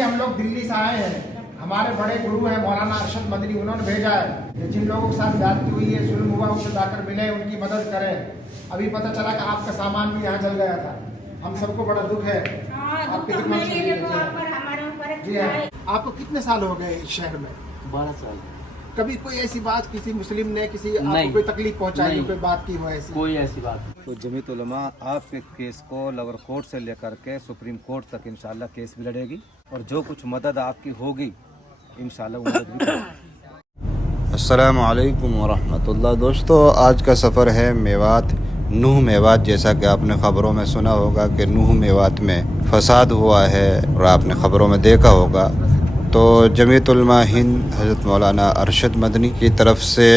जी हम लोग दिल्ली से आए हैं, हमारे बड़े गुरु हैं मौलाना अरशद मदनी, उन्होंने भेजा है जिन लोगों के साथ ज्यादती हुई है, जुल्म हुआ, उनसे जाकर मिले, उनकी मदद करें। अभी पता चला कि आपका सामान भी यहाँ जल गया था, हम सबको बड़ा दुख है। आपकी खिदमत से जी हाँ। आपको कितने साल हो गए इस शहर में? 12 साल। कभी कोई ऐसी बात किसी मुस्लिम ने किसी आपको कोई तकलीफ पहुंचाई, कोई बात की हो ऐसी? कोई ऐसी बात नहीं। तो जमीयत उलमा आपके केस को लोअर कोर्ट से लेकर के सुप्रीम कोर्ट तक इंशाल्लाह केस भी लड़ेगी और जो कुछ मदद आपकी होगी इंशाल्लाह वो मदद भी करेगी। अस्सलामु अलैकुम वरहमतुल्लाह। दोस्तों आज का सफ़र है मेवात, नूह मेवात। जैसा कि आपने ख़बरों में सुना होगा कि नूह मेवात में फ़साद हुआ है और आपने ख़बरों में देखा होगा। तो जमीयत उलमा हिंद हज़रत मौलाना अरशद मदनी की तरफ से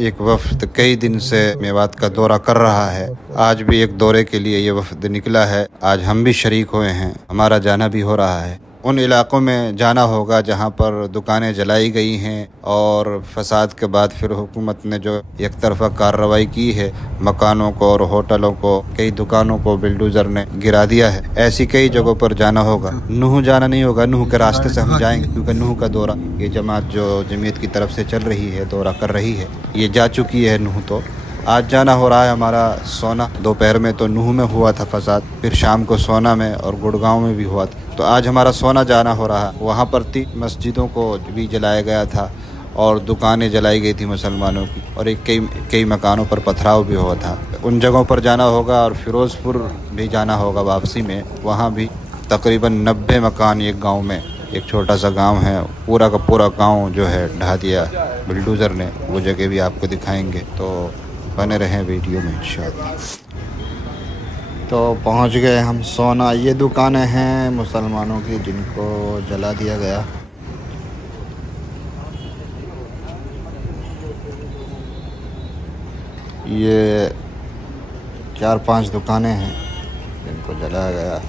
एक वफ़द कई दिन से मेवात का दौरा कर रहा है। आज भी एक दौरे के लिए ये वफ़द निकला है, आज हम भी शरीक हुए हैं, हमारा जाना भी हो रहा है। उन इलाक़ों में जाना होगा जहाँ पर दुकानें जलाई गई हैं और फसाद के बाद फिर हुकूमत ने जो एक तरफ़ा कार्रवाई की है, मकानों को और होटलों को, कई दुकानों को बिल्डोज़र ने गिरा दिया है। ऐसी कई जगहों पर जाना होगा। नूह जाना नहीं होगा, नूह के रास्ते से हम जाएंगे क्योंकि नूह का दौरा ये जमात जो जमीयत की तरफ से चल रही है, दौरा कर रही है, ये जा चुकी है नूह। तो आज जाना हो रहा है हमारा सोना। दोपहर में तो नूह में हुआ था फसाद, फिर शाम को सोना में और गुड़गांव में भी हुआ था। तो आज हमारा सोना जाना हो रहा है। वहाँ पर थी मस्जिदों को भी जलाया गया था और दुकानें जलाई गई थी मुसलमानों की, और एक कई मकानों पर पथराव भी हुआ था। उन जगहों पर जाना होगा और फ़िरोज़पुर भी जाना होगा वापसी में। वहाँ भी तकरीबन 90 मकान एक गाँव में, एक छोटा सा गांव है, पूरा का पूरा गांव जो है ढा दिया बिल्डोज़र ने। वो जगह भी आपको दिखाएंगे, तो बने रहें वीडियो में इंशाअल्लाह। तो पहुंच गए हम सोना। ये दुकानें हैं मुसलमानों की जिनको जला दिया गया। ये 4-5 दुकानें हैं जिनको जलाया गया।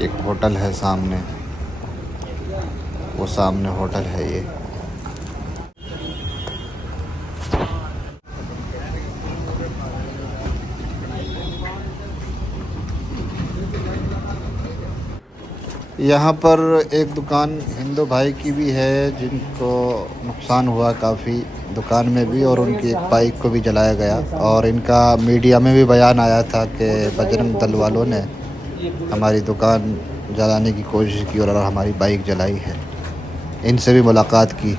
एक होटल है सामने, वो सामने होटल है ये। यहाँ पर एक दुकान हिंदू भाई की भी है जिनको नुकसान हुआ काफ़ी, दुकान में भी, और उनकी एक बाइक को भी जलाया गया। और इनका मीडिया में भी बयान आया था कि बजरंग दल वालों ने हमारी दुकान जलाने की कोशिश की और हमारी बाइक जलाई है। इनसे भी मुलाकात की,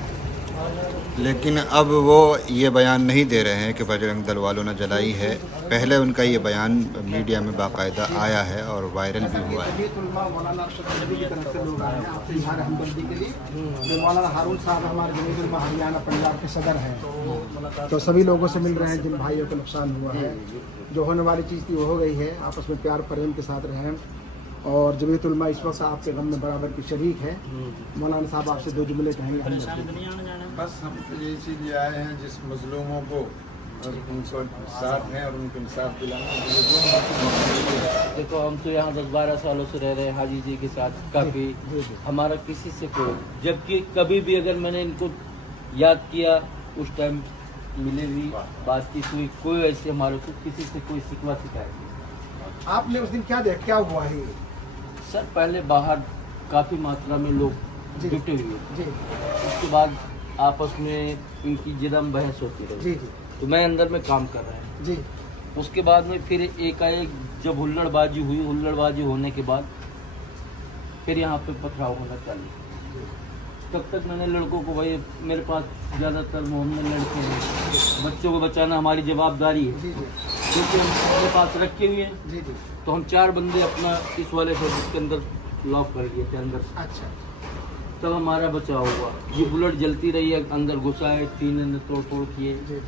लेकिन अब वो ये बयान नहीं दे रहे हैं कि बजरंग दल वालों ने जलाई है। पहले उनका ये बयान मीडिया में बाकायदा आया है और वायरल भी हुआ है। मौलाना अरशद मदनी की तरफ से लोग आए हैं आपसे इज़हार हमदर्दी के लिए। जो मौलाना हारून साहब हमारे जमीयत उलमा हरियाणा पंजाब के सदर हैं, तो सभी लोगों से मिल रहे हैं जिन भाइयों को नुकसान हुआ है। जो होने वाली चीज़ थी वो हो गई है, आपस में प्यार प्रेम के साथ रहें। और जमीयत उलमा इस वक्त आपके गम में बराबर की शरीक है। मौलाना साहब आपसे 2 जुमले कहेंगे। बस हम तो यही चीज़ आए हैं जिस मजलूमों को और उनको साथ हैं और उनको इंसाफ दिलाना। देखो हम तो यहाँ 10-12 सालों से रह रहे हैं हाजी जी के साथ, काफ़ी हमारा किसी से कोई, जबकि कभी भी अगर मैंने इनको याद किया उस टाइम मिले भी, बात की, कोई ऐसे हमारे को किसी से कोई शिकवा शिकायत नहीं। आपने उस दिन क्या देखा, क्या हुआ है? सर पहले बाहर काफ़ी मात्रा में लोग जुटे हुए थे, उसके बाद आपस में इनकी जिदम बहस होती रही। तो मैं अंदर में काम कर रहा है जी। उसके बाद में फिर एकाएक जब हुल्लड़बाजी होने के बाद फिर यहाँ पे पथराव होना चाहिए। तब तक मैंने लड़कों को, भाई मेरे पास ज़्यादातर मोहम्मद लड़के हैं, बच्चों को बचाना हमारी जवाबदारी है क्योंकि हम अपने पास रखे हुए हैं। तो हम 4 बंदे अपना इस वाले शॉप के अंदर लॉक कर दिए थे अंदर। अच्छा। तब हमारा बचाव हुआ। ये बुलेट जलती रही है, अंदर घुसा है, 3 ने तोड़ किए।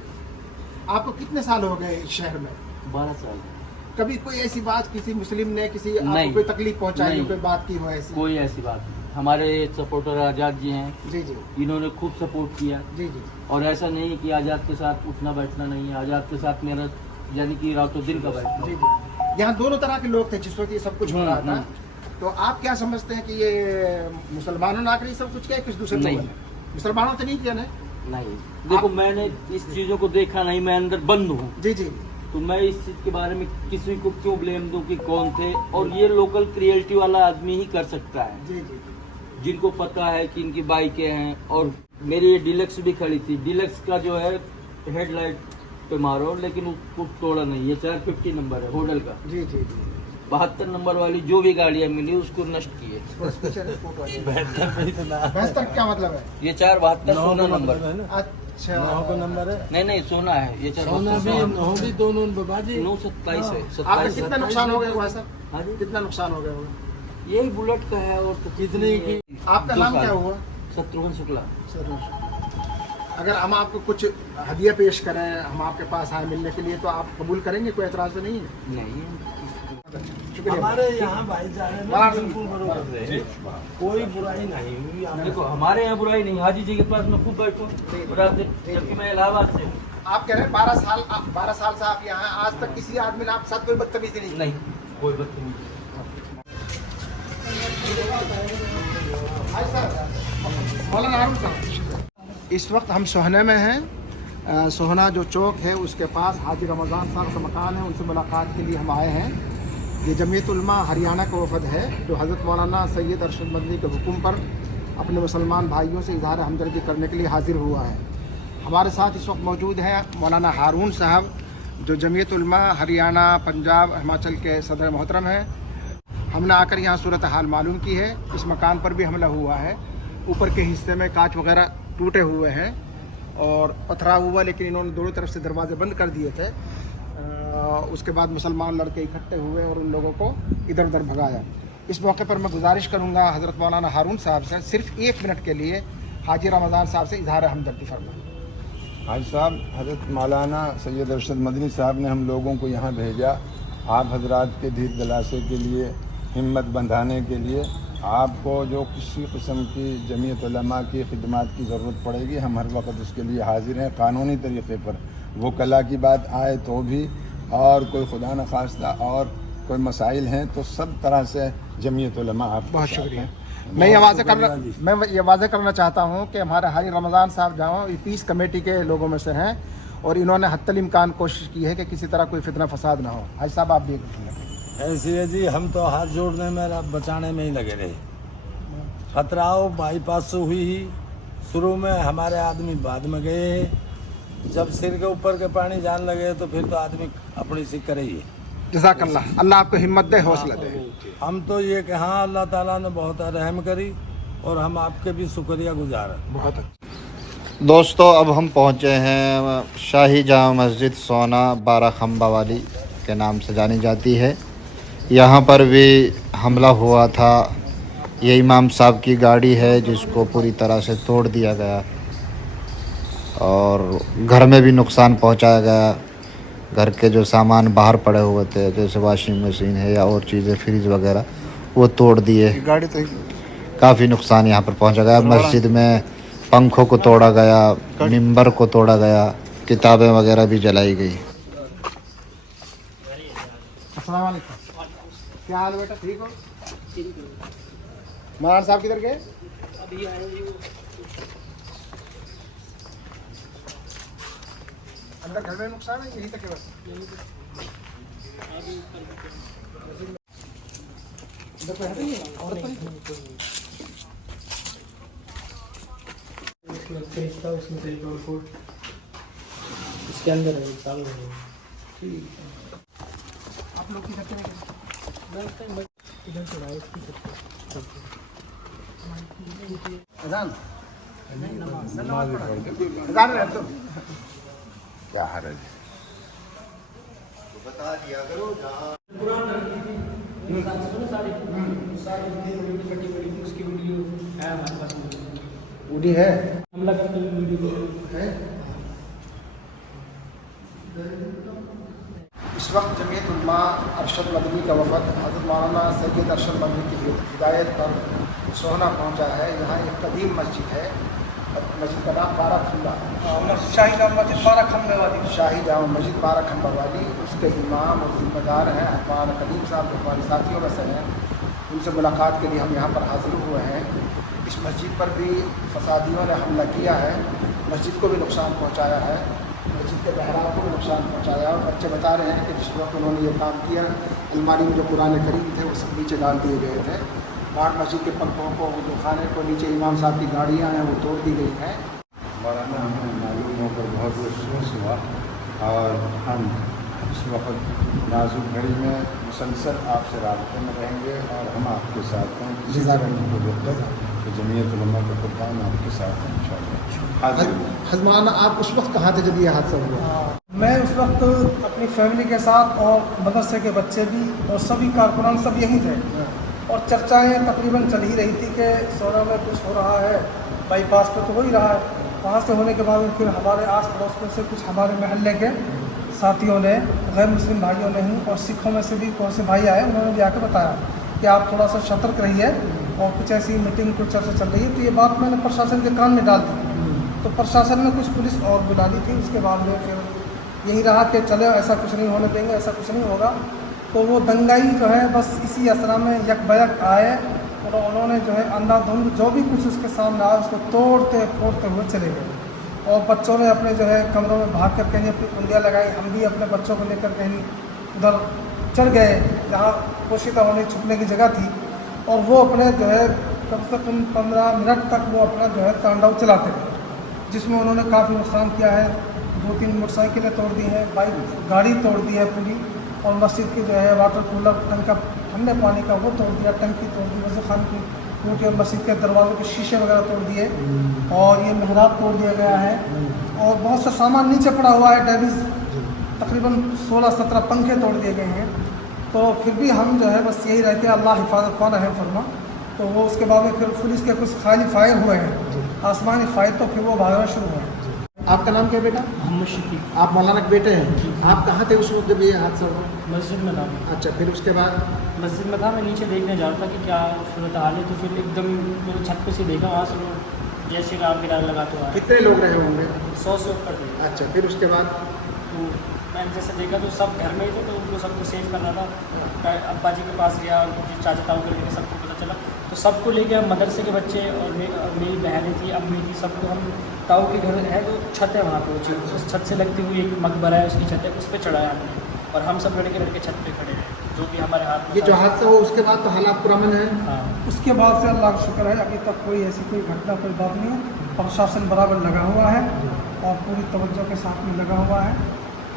आपको कितने साल हो गए इस शहर में? 12 साल। कभी कोई ऐसी बात किसी मुस्लिम ने किसी आपको कोई तकलीफ पहुंचाई, कोई बात की हो ऐसी? कोई ऐसी बात नहीं। हमारे सपोर्टर आज़ाद जी हैं जी, इन्होंने खूब सपोर्ट किया जी। और ऐसा नहीं कि आज़ाद के साथ उठना बैठना नहीं है, आज़ाद के साथ मेरा यानी कि रातों दिन का बैठना जी। यहाँ दोनों तरह के लोग थे जिस वक्त ये सब कुछ हो रहा था। तो आप क्या समझते हैं कि ये मुसलमानों ने आकर ये सब कुछ किया, कुछ दूसरे लोगों ने? मुसलमानों तो नहीं किया ना? नहीं, देखो मैंने इस चीज़ों को देखा नहीं, मैं अंदर बंद हूँ जी। तो मैं इस चीज़ के बारे में किसी को क्यों ब्लेम दूं कि कौन थे, और ये लोकल क्रिएटिव वाला आदमी ही कर सकता है जी। जिनको पता है कि इनकी बाइकें हैं। और मेरी ये डीलक्स भी खड़ी थी, डीलक्स का जो है हेडलाइट पे मारो लेकिन उसको तोड़ा नहीं। ये 450 नंबर है होडल का। जी जी जी 72 नंबर वाली जो भी गाड़ियाँ मिली उसको नष्ट किए। बेहतर क्या मतलब है? ये 472 सोना नंबर। अच्छा नंबर है। नहीं सोना है ये 4 भी दोनों बाबाजी 927 है। आपका 27 कितना नुकसान हो गया हुआ सर? हाँ जी, कितना नुकसान हो गया होगा? यही बुलेट का है। और तो कितने की? आपका नाम क्या हुआ? शत्रुघ्न शुक्ला। सर अगर हम आपको कुछ हदिया पेश करें, हम आपके पास आए मिलने के लिए, तो आप कबूल करेंगे? कोई एतराज़ तो नहीं है? नहीं शुक्रिया। हमारे यहाँ भाईचारे में बिल्कुल बरोबर है, कोई बुराई नहीं। देखो हमारे यहाँ बुराई नहीं। हाजी जी के पास मैं खूब बैठूँ रात दिन, जबकि मैं इलाहाबाद से हूँ। आप कह रहे हैं 12 साल से आप यहाँ हैं, आज तक किसी आदमी ने आपके साथ कोई बदतमीजी नहीं? नहीं कोई बदतमीजी। हाय सर, मौलाना हारून साहब, इस वक्त हम सोहने में हैं। सोहना जो चौक है उसके पास हाजी रमज़ान साहब का मकान है, उनसे मुलाकात के लिए हम आए हैं। ये जमीयत उलमा हरियाणा का वफद है जो हज़रत मौलाना सैयद अरशद मदनी के हुक्म पर अपने मुसलमान भाइयों से इज़हार हमदर्दी करने के लिए हाजिर हुआ है। हमारे साथ इस वक्त मौजूद हैं मौलाना हारून साहब जो जमीयत उलमा हरियाणा, पंजाब, हिमाचल के सदर मोहतरम हैं। हमने आकर यहाँ सूरत हाल मालूम की है। इस मकान पर भी हमला हुआ है, ऊपर के हिस्से में कांच वगैरह टूटे हुए हैं और पथराव हुआ, लेकिन इन्होंने दोनों तरफ से दरवाजे बंद कर दिए थे। उसके बाद मुसलमान लड़के इकट्ठे हुए और उन लोगों को इधर उधर भगाया। इस मौके पर मैं गुजारिश करूँगा हज़रत मौलाना हारून साहब से सिर्फ 1 मिनट के लिए हाजी रमज़ान साहब से इजहार हमदर्दी फरमाएं। हाजी साहब, हज़रत मौलाना सैयद अरशद मदनी साहब ने हम लोगों को यहाँ भेजा आप हजरात के धीर दिलासे के लिए, हिम्मत बंधाने के लिए। आपको जो किसी किस्म की जमीयत उलमा की खिदमत की ज़रूरत पड़ेगी, हम हर वक्त उसके लिए हाजिर हैं कानूनी तरीक़े पर। वो कला की बात आए तो भी, और कोई खुदा न खास्ता और कोई मसाइल हैं तो सब तरह से जमीयत उलमा आप। बहुत शुक्रिया। मैं ये वाज़े करना चाहता हूँ कि हमारे हाजी रमज़ान साहब जाओ ये पीस कमेटी के लोगों में से हैं और इन्होंने हत्तल इम्कान कोशिश की है कि किसी तरह कोई फितना फसाद ना हो। हाजी साहब आप भी ऐसी है जी, हम तो हाथ जोड़ने में बचाने में ही लगे रहे। खतराओ बाईपास से हुई ही, शुरू में हमारे आदमी बाद में गए। जब सिर के ऊपर के पानी जान लगे तो फिर तो आदमी अपनी सी करे ही। जज़ाकल्लाह, अल्लाह आपको हिम्मत दे, हौसला दे। हम तो ये कि हाँ अल्लाह ताला ने बहुत रहम करी और हम आपके भी शुक्रिया गुजार हैं। बहुत अच्छा। दोस्तों अब हम पहुँचे हैं शाही जामा मस्जिद सोना 12 खंबा वाली के नाम से जानी जाती है। यहाँ पर भी हमला हुआ था। ये इमाम साहब की गाड़ी है जिसको पूरी तरह से तोड़ दिया गया और घर में भी नुकसान पहुँचाया गया। घर के जो सामान बाहर पड़े हुए थे जैसे वॉशिंग मशीन है या और चीज़ें, फ्रिज वगैरह, वो तोड़ दिए। गाड़ी तो काफ़ी नुकसान यहाँ पर पहुँचा गया। मस्जिद में पंखों को तोड़ा गया, मिंबर को तोड़ा गया, किताबें वगैरह भी जलाई गई। अस्सलाम वालेकुम, क्या हाल है बेटा, ठीक हो? मौलाना साहब किधर गए? अभी आए अंदर घर में नुकसान है, यही तक है बस। इधर पे है नहीं, और तो नहीं। इसके अंदर है, चालू है। आप लोग किधर चले? इधर से राइट की तरफ। अजान अजान है तो क्या हरज बता दिया करो जहाँ बूढ़ी है हमला करते हुए वीडियो है। इस वक्त जमीयत उलमा अरशद मदनी का वफद हज़रत मौलाना सैयद अरशद मदनी की हिदायत पर सोहना पहुंचा है। यहाँ एक कदीम मस्जिद है, मस्जिद का नाम 12 खंबा, शाही जामा मस्जिद 12 खंबे वाली। शाही जामा मस्जिद 12 खंबा वाली। उसके इमाम और जिम्मेदार हैं हमारा कदीम साहब, जो हमारे साथियों में से हैं। उनसे मुलाकात के लिए हम यहाँ पर हाजिर हुए हैं। इस मस्जिद पर भी फसादियों ने हमला किया है, मस्जिद को भी नुकसान पहुँचाया है, मस्जिद के बहराव को भी नुकसान पहुँचाया। और बच्चे बता रहे हैं कि जिस वक्त उन्होंने ये काम किया, अलमारी में जो पुराने करीम थे वो सब नीचे डाल दिए गए थे बाहर मस्जिद के पंखों को, वजू खाने को, नीचे इमाम साहब की गाड़ियाँ हैं वो तोड़ दी गई हैं। मौलाना हमें मालूम होकर बहुत अफसोस हुआ और हम इस वक्त नाजुक घड़ी में मुसलसल आपसे राब्ते में रहेंगे और हम आपके साथ हैं। किसी तरह को बेहतर तो जमीयत उलमा के प्रोग्राम आपके साथ हैं इंशाअल्लाह। मौलाना आप उस वक्त कहाँ थे जब ये हादसा हुआ? मैं उस वक्त अपनी फैमिली के साथ और मदरसे के बच्चे भी और सभी कारकुनान सब यहीं थे और चर्चाएं तकरीबन चल ही रही थी कि सोना में कुछ हो रहा है, बाईपास पे तो हो ही रहा है। वहाँ से होने के बाद फिर हमारे आस पड़ोस में से कुछ हमारे महल्ले के साथियों ने, गैर मुस्लिम भाइयों ने ही और सिखों में से भी कौन से भाई आए, उन्होंने भी आकर बताया कि आप थोड़ा सा सतर्क रहिए और कुछ ऐसी मीटिंग कुछ चर्चा चल रही है। तो ये बात मैंने प्रशासन के कान में डाल दी, तो प्रशासन ने कुछ पुलिस और बुला ली थी। उसके बाद में फिर यही रहा कि चले ऐसा कुछ नहीं होने देंगे, ऐसा कुछ नहीं होगा। तो वो दंगाई जो है बस इसी असरा में यकबयक आए और उन्होंने जो है अंधाधुंध जो भी कुछ उसके सामने आया उसको तोड़ते फोड़ते हुए चले गए। और बच्चों ने अपने जो है कमरों में भाग कर कहीं अपनी कुंडियाँ लगाई, हम भी अपने बच्चों को लेकर कहीं उधर चढ़ गए जहाँ पोशीदा होने छुपने की जगह थी। और वो अपने जो है कम से कम 15 मिनट तक वो अपना जो है तांडव चलाते रहे, जिसमें उन्होंने काफ़ी नुकसान किया है। 2-3 मोटरसाइकिलें तोड़ दी हैं, बाइक गाड़ी तोड़ दी है पूरी, और मस्जिद की जो है वाटर कूलर टंका ठंडे पानी का वो तोड़ दिया, टंकी तोड़ दी, वज़ू खाने की टूटी और मस्जिद के दरवाज़ों के शीशे वगैरह तोड़ दिए और ये मेहराब तोड़ दिया गया है और बहुत सा सामान नीचे पड़ा हुआ है। डेविस तकरीबन 16-17 पंखे तोड़ दिए गए हैं। तो फिर भी हम जो है बस यही रहते हैं, अल्लाह हिफाजत फा रहे फरमा। तो वो उसके बाद में फिर पुलिस के कुछ खाली फायर हुए हैं, आसमानी फायर, तो फिर वो भागना शुरू हुआ। आपका नाम क्या बेटा? मोहम्मद शकील। आप मौलाना के बेटे हैं? आप कहाँ थे उस वक्त जब ये हादसा हुआ? मस्जिद में था। अच्छा, फिर उसके बाद? मस्जिद में था, मैं नीचे देखने जा रहा था कि क्या सूरत हाल है। तो फिर एकदम मैंने छत पे से देखा, वहाँ से लोग जैसे राम की राग लगाते हुआ कितने लोग रहे होंगे? 100 से ऊपर थे। अच्छा, फिर उसके बाद? तो मैंने जैसे देखा तो सब घर में ही थे, तो उनको सबको सेव करना था। अब्बा जी के पास गया और चाचा ताऊ को लेकर सबको पता चला, तो सबको लेके हम मदरसे के बच्चे और मेरी बहनें थी, अम्मी थी, सबको हम ताऊ के घर है जो छत है वहाँ पे, उस छत से लगती हुई एक मकबरा है, उसकी छत है, उस पर चढ़ाया हमने और हम सब लड़के छत पे खड़े हैं, जो भी हमारे हाथ में। ये जो हादसा हुआ उसके बाद तो हालात पुरअमन है? हाँ, उसके बाद से अल्लाह का शुक्र है अभी तक कोई ऐसी कोई घटना, कोई बात नहीं है। प्रशासन बराबर लगा हुआ है और पूरी तवज्जो के साथ में लगा हुआ है।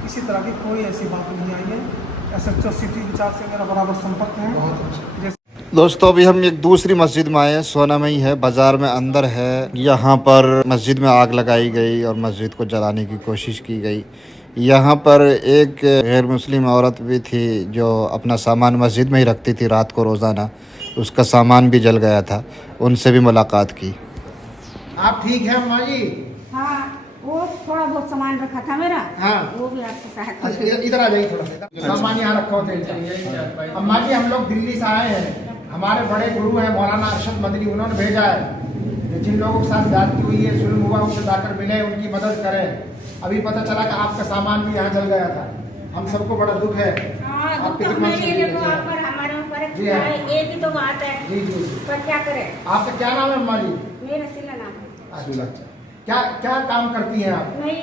इसी तरह की कोई ऐसी बात नहीं आई है। SHO सिटी इंचार्ज से मेरा बराबर संपर्क है। दोस्तों अभी हम एक दूसरी मस्जिद में आए हैं, सोना में ही है, बाज़ार में अंदर है। यहाँ पर मस्जिद में आग लगाई गई और मस्जिद को जलाने की कोशिश की गई। यहाँ पर एक गैर मुस्लिम औरत भी थी जो अपना सामान मस्जिद में ही रखती थी रात को रोज़ाना, उसका सामान भी जल गया था। उनसे भी मुलाकात की। आप ठीक हैं अम्मा जी? हाँ, वो थोड़ा बहुत सामान रखा था मेरा। हाँ, वो भी आपके साथ। अच्छा, इधर आ जाइए थोड़ा सा। सामान यहाँ रखा होता है। अम्मा जी हम लोग दिल्ली से आए हैं, हमारे बड़े गुरु हैं मौलाना अरशद मदनी, उन्होंने भेजा है जिन लोगों के साथ ज्यादती हुई है, जुल्म हुआ, उनसे जाकर मिले, उनकी मदद करें। अभी पता चला कि आपका सामान भी यहाँ जल गया था। हम सबको बड़ा दुख है। आपके हमारे ऊपर जी हाँ, एक ही तो बात है जी जी। पर क्या करें। आपका क्या नाम है अम्मा जी? मेरा सिला नाम है। अच्छा, क्या क्या काम करती हैं आप? नहीं,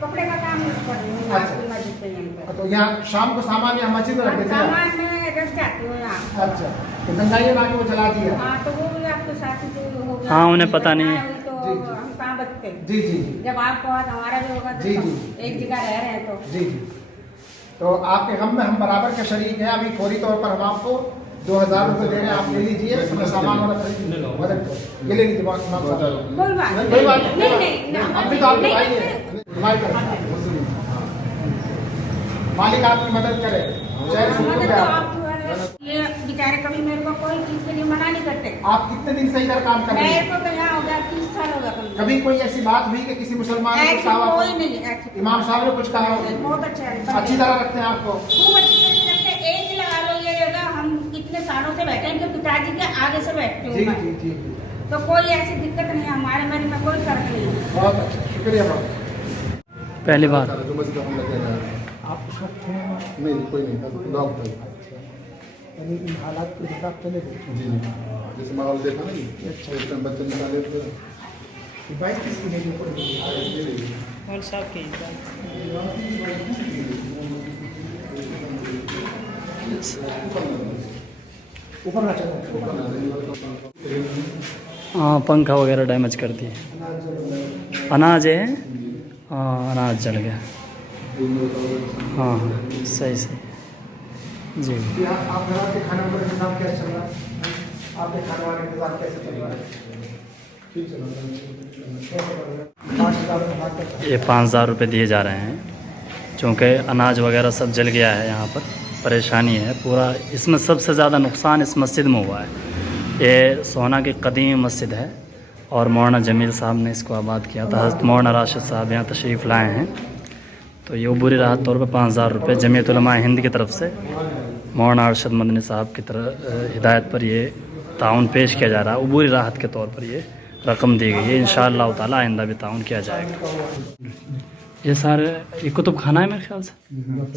कपड़े का काम कर रही हूँ। अच्छा। मस्जिद पे यहीं पे। तो यहाँ शाम को सामान यहाँ मस्जिद में रख देते हैं? सामान में रख जाती हूँ यहाँ। अच्छा, तो दंगाइयों ने आके वो जला दिया? हाँ, तो वो भी आपके साथ ही जो हो गया। हाँ, उन्हें पता नहीं है। तो जी, जी। हम कहाँ बचते? जी जी जब आपको और हमारा भी होगा तो जी, जी। एक जगह रह रहे हैं तो। जी जी। तो आपके गम में हम बराबर के शरीक हैं। अभी फौरी तौर पर हम आपको 2000 रुपये दे रहे हैं, आप ले लीजिए, अपना सामान वाला खरीद लीजिए। मदद करो, ये ले लीजिए। कोई बात कोई बात नहीं। हम भी तो आपको भाई हैं। मालिक आपकी मदद करे, चाहे सुन मदद के तो आप। आपकी वाले। ये बेचारे कभी मेरे को कोई चीज के लिए मना नहीं करते। आप कितने दिन से इधर काम कर रहे मेरे हैं? को तो यहाँ हो गया 30 साल हो गया। कभी कोई ऐसी बात हुई कि किसी मुसलमान ने कुछ ऐसी कहा? कोई नहीं ऐसी। इमाम साहब ने कुछ कहा? बहुत अच्छा है। अच्छी तरह रखते हैं आपको? खूब अच्छी तरह से रखते हैं। एक ही लगा लो, ये जगह हम इतने सालों से बैठे हैं कि पिताजी के आगे से बैठते जी हूँ। जी जी। तो कोई ऐसी दिक्कत नहीं है, हमारे मेरे में कोई फर्क नहीं है। बहुत अच्छा, शुक्रिया बहुत। पहली बार आप उस वक्त थे? नहीं, कोई नहीं था, लॉक था। यानी इन हालात के हिसाब चले गए? जी जी, जैसे माहौल देखा ना जी। अच्छा, एकदम बच्चे निकाले थे। बाइक किसकी लेनी पड़ेगी? और साहब की ऊपर ना चढ़ो। हाँ पंखा वगैरह डैमेज कर दिए। अनाज है, हाँ अनाज जल गया। हाँ हाँ सही सही जी। आप घर के खाने वाले इंतजाम कैसे चल रहा है? आपके खाने वाले इंतजाम कैसे चल रहा है? ठीक चल रहा है। ये 5,000 रुपये दिए जा रहे हैं क्योंकि अनाज वगैरह सब जल गया है। यहाँ पर परेशानी है पूरा। इसमें सबसे ज़्यादा नुकसान इस मस्जिद में हुआ है। ये सोना की कदीम मस्जिद है और मौलाना जमील साहब ने इसको आबाद किया था। हज़रत मौलाना राशिद साहब यहाँ तशरीफ़ लाए हैं, तो ये बुरी राहत तौर पे 5,000 रुपये जमीयत उलमा हिंद की तरफ से मौलाना अरशद मदनी साहब की तरफ हिदायत पर ये ताउन पेश किया जा रहा है। अबूरी राहत के तौर पर ये रकम दी गई है। इंशाअल्लाह ताला आइंदा भी ताउन किया जाएगा। ये सारे ये कुतुब खाना है मेरे ख्याल से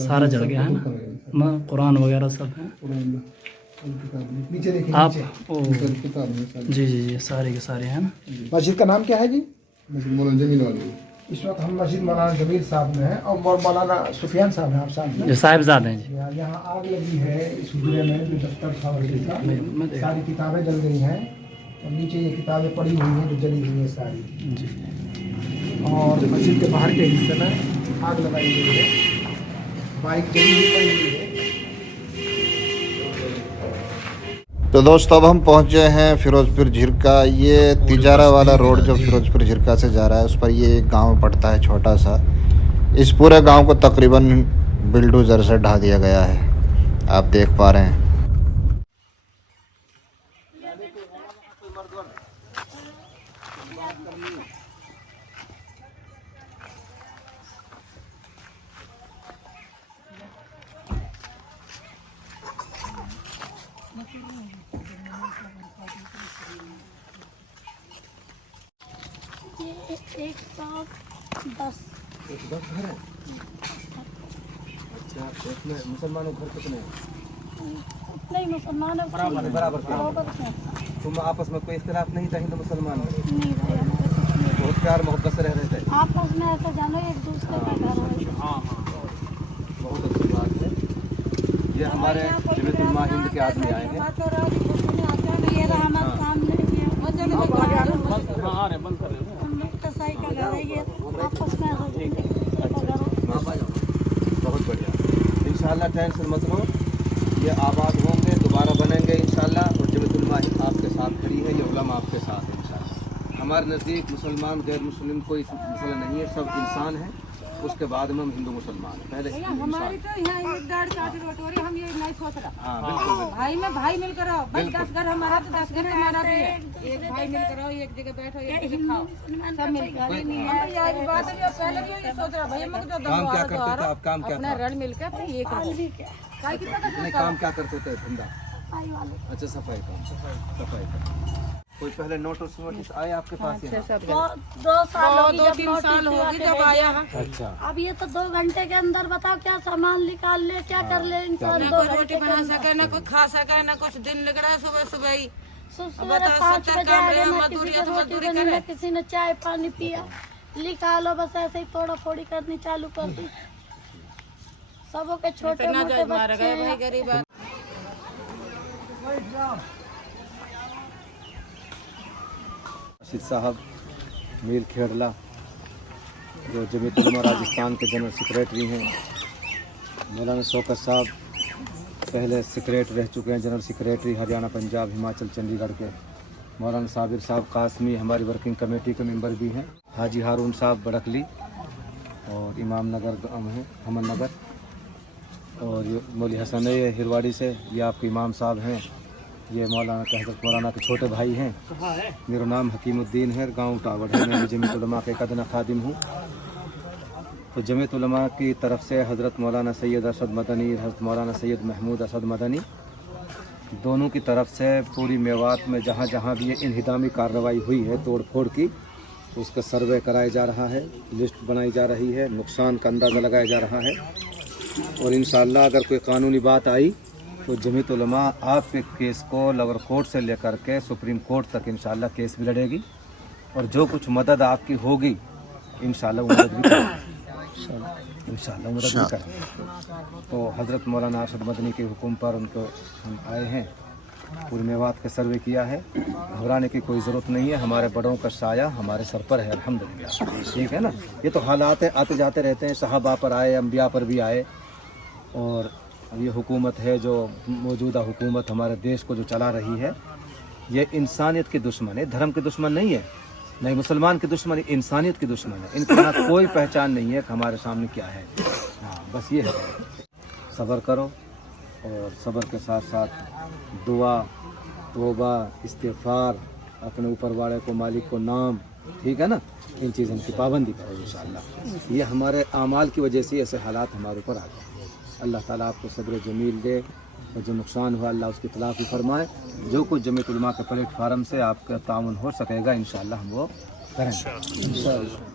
सारा जल गया है ना, कुरान वगैरह सब है। नीचे देखिए आप नीचे। ओ, जी जी जी सारे के सारे हैं ना। मस्जिद का नाम क्या है जी? मौलाना जमील वाली। इस वक्त हम मस्जिद मौलाना जमील साहब में हैं और मौलाना सुफियान साहब हैं आप सामने। जो साहिबजादे हैं जी। यहाँ आग लगी है इस हुजरे में जो दफ्तर था मस्जिद का। सारी किताबें जल गई हैं और नीचे ये किताबें पड़ी हुई हैं जो जली हुई हैं सारी जी। और मस्जिद के बाहर के हिस्से में आग लगाई गई है। बाइक जली हुई पड़ी हुई है। तो दोस्तों अब हम पहुंचे हैं फिरोजपुर झिरका। ये तिजारा वाला रोड जो फिरोजपुर झिरका से जा रहा है उस पर ये एक गांव पड़ता है छोटा सा। इस पूरे गांव को तकरीबन बिल्डोजर से ढा दिया गया है, आप देख पा रहे हैं। ये 110 घर है। अच्छा इसमें मुसलमानों घर कितने हैं? नहीं मुसलमान बराबर से तुम आपस में कोई इख्तिलाफ नहीं था हिंदू मुसलमान में? नहीं भाई हमारे कुछ नहीं। बहुत प्यार मोहब्बत से रह रहे थे। आपस में ऐसा जानो एक दूसरे का घर हो। बहुत अच्छी बात है। ये हमारे जमीयत उलमा हिंद के आदमी आए हैं। ये रहा हमारे सामने कसाई का घर है। ये आपस में ऐसा बहुत बढ़िया। इंशाल्लाह टेंशन मत लो, ये आबाद होंगे, दोबारा बनेंगे इंशाल्लाह। और जमीयत उलमा हिंद आपके साथ खड़ी है, ये उलमा आपके साथ है इंशाल्लाह। हमारे नज़दीक मुसलमान गैर मुस्लिम कोई मसला नहीं है, सब इंसान है। उसके बाद में हम हिंदू मुसलमान हैं। पहले हमारी तो यहाँ एक दाढ़ चाटी रोटी हम ये नहीं सोच रहा। हाँ बिल्कुल भाई में भाई मिलकर रहो। भाई 10 घर हमारा तो 10 घर हमारा भी है। एक भाई मिलकर रहो, एक जगह बैठो, एक जगह खाओ, सब मिलकर। यार बात है, पहले भी ये सोच रहा भाई हम जो काम क्या करते थे आप? काम क्या अपना था? रण मिलकर अपने ये करो। नहीं काम क्या करते थे? धंधा। अच्छा सफाई काम। सफाई का कोई पहले नोटिस आए आपके पास? 2 साल हो गए, 2-3 साल हो गए जब आया। अच्छा अब ये तो 2 घंटे के अंदर बताओ क्या सामान निकाल ले, क्या कर ले इंसान। 2 रोटी बना सके ना कुछ खा सके ना कुछ दिन लग रहा है। सुबह सुबह ही सुबह 5 बजे आए ना, किसी को रोटी बनी ना किसी ने चाय पानी पिया। लिखा लो बस ऐसे ही तोड़ा फोड़ी करनी चालू कर दी। सबों के छोटे मोटे बच्चे हैं। गरीब रशीद साहब मीर खेड़ला जो जमीयत उलमा राजस्थान के जनरल सेक्रेटरी हैं। मौलाना शौकत साहब पहले सेक्रेटरी रह चुके हैं, जनरल सेक्रेटरी हरियाणा, पंजाब, हिमाचल, चंडीगढ़ के। मौलाना साबिर साहब कासमी हमारी वर्किंग कमेटी के मेंबर भी हैं। हाजी हारून साहब बड़कली और इमाम नगर हैं, अमन नगर। और ये मौली हसन है हिरवाड़ी से, ये आपके इमाम साहब हैं। ये मौलाना के हज़रत मौलाना के छोटे भाई हैं। मेरा नाम हकीमुद्दीन है, गांव टावड़ है। मैं जमीयत उलमा के कदना खादिम हूँ। तो जमीयत उलमा की तरफ से हज़रत मौलाना सैयद असद मदनी, हज़रत मौलाना सैयद महमूद असद मदनी, दोनों की तरफ से पूरी मेवात में जहाँ जहाँ भी ये इन्हिदामी कार्रवाई हुई है तोड़ फोड़ की, तो उसका सर्वे कराया जा रहा है, लिस्ट बनाई जा रही है, नुकसान का अंदाज़ा लगाया जा रहा है। और इंशाअल्लाह अगर कोई कानूनी बात आई तो जमीयत उलमा आपके केस को लोअर कोर्ट से लेकर के सुप्रीम कोर्ट तक इंशाअल्लाह केस भी लड़ेगी। और जो कुछ मदद आपकी होगी इंशाअल्लाह वो मदद भी करेंगे। इंशाअल्लाह मदद भी करेंगे। तो हज़रत मौलाना अरशद मदनी के हुक्म पर उनको हम आए हैं पूरे मेवात का सर्वे किया है। घबराने की कोई ज़रूरत नहीं है, हमारे बड़ों का साया हमारे सर पर है अल्हम्दुलिल्लाह। ठीक है ना, ये तो हालात है, आते जाते रहते हैं, सहाबा पर आए, अम्बिया पर भी आए। और अब ये हुकूमत है जो मौजूदा हुकूमत हमारे देश को जो चला रही है, ये इंसानियत की दुश्मन है, धर्म की दुश्मन नहीं है, नहीं मुसलमान की दुश्मन है, इंसानियत की दुश्मन है। इनके यहाँ कोई पहचान नहीं है कि हमारे सामने क्या है। हाँ, बस ये है, सब्र करो और सब्र के साथ साथ दुआ, तौबा, इस्तिग़फ़ार, अपने ऊपर वाले को, मालिक को नाम, ठीक है ना, इन चीज़ों की पाबंदी करो इंशाअल्लाह। ये हमारे आमाल की वजह से ऐसे हालात हमारे ऊपर आ गए। अल्लाह ताला आपको सब्र जमील दे और जो नुकसान हुआ अल्लाह उसकी तलाफ़ी फरमाए। जो कुछ जमीयत उलमा के प्लेटफार्म से आपका ताउन हो सकेगा इंशाअल्लाह हम वो करेंगे इंशाअल्लाह।